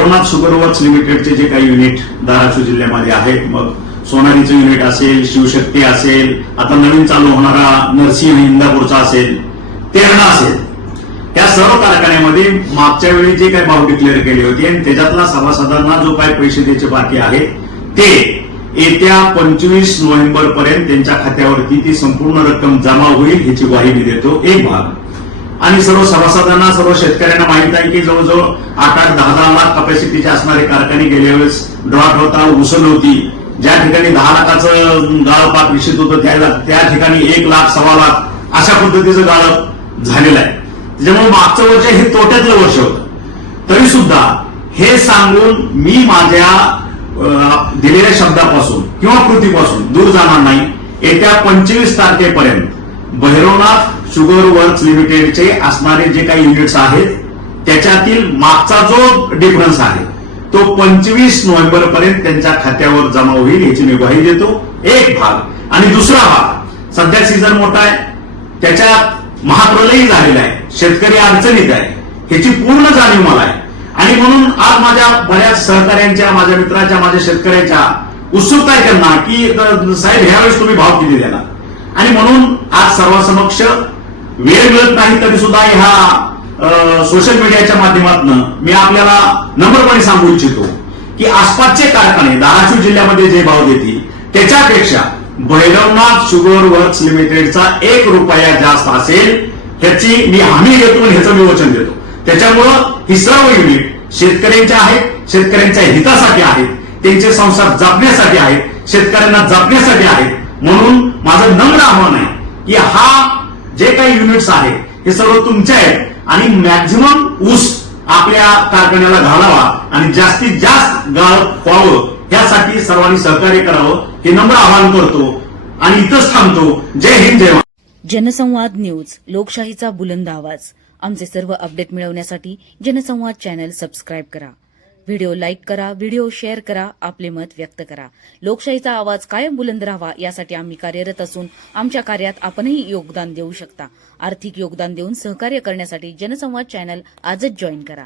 Bhairavnath sugar works लिमिटेडचे जे काही युनिट धाराशिव जिल्ह्यामध्ये आहेत मग सोनारीचं युनिट असेल शिवशक्ती असेल आता नवीन चालू होणारा नरसिंह इंदापूरचा असेल तेरणा असेल. त्या सर्व कारखान्यामध्ये मागच्या वेळी जे काही भाव डिक्लेअर केले होते आणि त्याच्यातला सभासदांना जो काही पैसे द्यायचे बाकी आहे ते येत्या पंचवीस नोव्हेंबर पर्यंत त्यांच्या खात्यावरती ती संपूर्ण रक्कम जमा होईल ह्याची ग्वाही मी देतो. एक भाग. आणि सर्व सभासदांना सर्व शेतकऱ्यांना माहीत आहे की जवळजवळ आठ आठ दहा दहा लाख कपॅसिटीचे असणारे कारखाने गेल्या वेळेस ड्रॉट होता उसल होती. ज्या ठिकाणी दहा लाखाचं गाळपात निश्चित होतं त्या त्या ठिकाणी एक लाख सव्वा लाख अशा पद्धतीचं गाळप झालेलं आहे. त्याच्यामुळे मागचं वर्ष हे तोट्यातलं वर्ष होतं. तरी सुद्धा हे सांगून मी माझ्या अं, दिलेल्या शब्दापासून किंवा कृतीपासून दूर जाणार नाही. येत्या पंचवीस तारखेपर्यंत भैरवनाथ शुगर वर्क्स लिमिटेडचे असणारे जे काही युनिट्स आहेत त्याच्यातील मागचा जो डिफरन्स आहे तो पंचवीस नोव्हेंबर पर्यंत त्यांच्या खात्यावर जमा होईल याची मी ग्वाही देतो. एक भाग. आणि दुसरा भाग. सध्या सीझन मोठा आहे. त्याच्यात महाप्रलयही झालेला आहे. शेतकरी अडचणीत आहे. ह्याची पूर्ण जाणीव मला आहे. आणि म्हणून आज माझ्या बऱ्याच सहकाऱ्यांच्या माझ्या मित्राच्या माझ्या शेतकऱ्याच्या उत्सुकता आहे त्यांना की साहेब ह्यावेळेस तुम्ही भाव किती द्याला आणि म्हणून आज सर्वांसमक्ष वेळ मिळत नाही तरी सुद्धा ह्या सोशल मीडियाच्या माध्यमातून मी आपल्याला नम्रपणे सांगू इच्छितो की आसपासचे कारखाने धाराशिव जिल्ह्यामध्ये जे भाव देतील त्याच्यापेक्षा भैरवनाथ शुगर वर्क्स लिमिटेडचा एक रुपया जास्त असेल ह्याची मी हमी देतो आणि ह्याचं मी वचन देतो. त्याच्यामुळं ही सर्व युनिट शेतकऱ्यांच्या आहेत शेतकऱ्यांच्या हितासाठी आहेत त्यांचे संसार जपण्यासाठी आहेत शेतकऱ्यांना जपण्यासाठी आहेत. म्हणून माझं नम्र आव्हान आहे की हा जे आहेत हे सर्व तुमचे आहेत. आणि मॅक्झिमम ऊस आपल्या कारखान्याला घालावा आणि जास्तीत जास्त गाळ व्हावं. यासाठी सर्वांनी सहकार्य करावं. हे नम्र आवाहन करतो. आणि इथंच थांबतो. जय हिंद जय जनसंवाद न्यूज लोकशाहीचा बुलंद आवाज. आमचे सर्व अपडेट मिळवण्यासाठी जनसंवाद चॅनल सबस्क्राईब करा. व्हिडिओ लाईक करा व्हिडिओ शेअर करा आपले मत व्यक्त करा. लोकशाहीचा आवाज कायम बुलंद राहावा यासाठी आम्ही कार्यरत असून आमच्या कार्यात आपणही योगदान देऊ शकता. आर्थिक योगदान देऊन सहकार्य करण्यासाठी जनसंवाद चॅनल आजच जॉईन करा.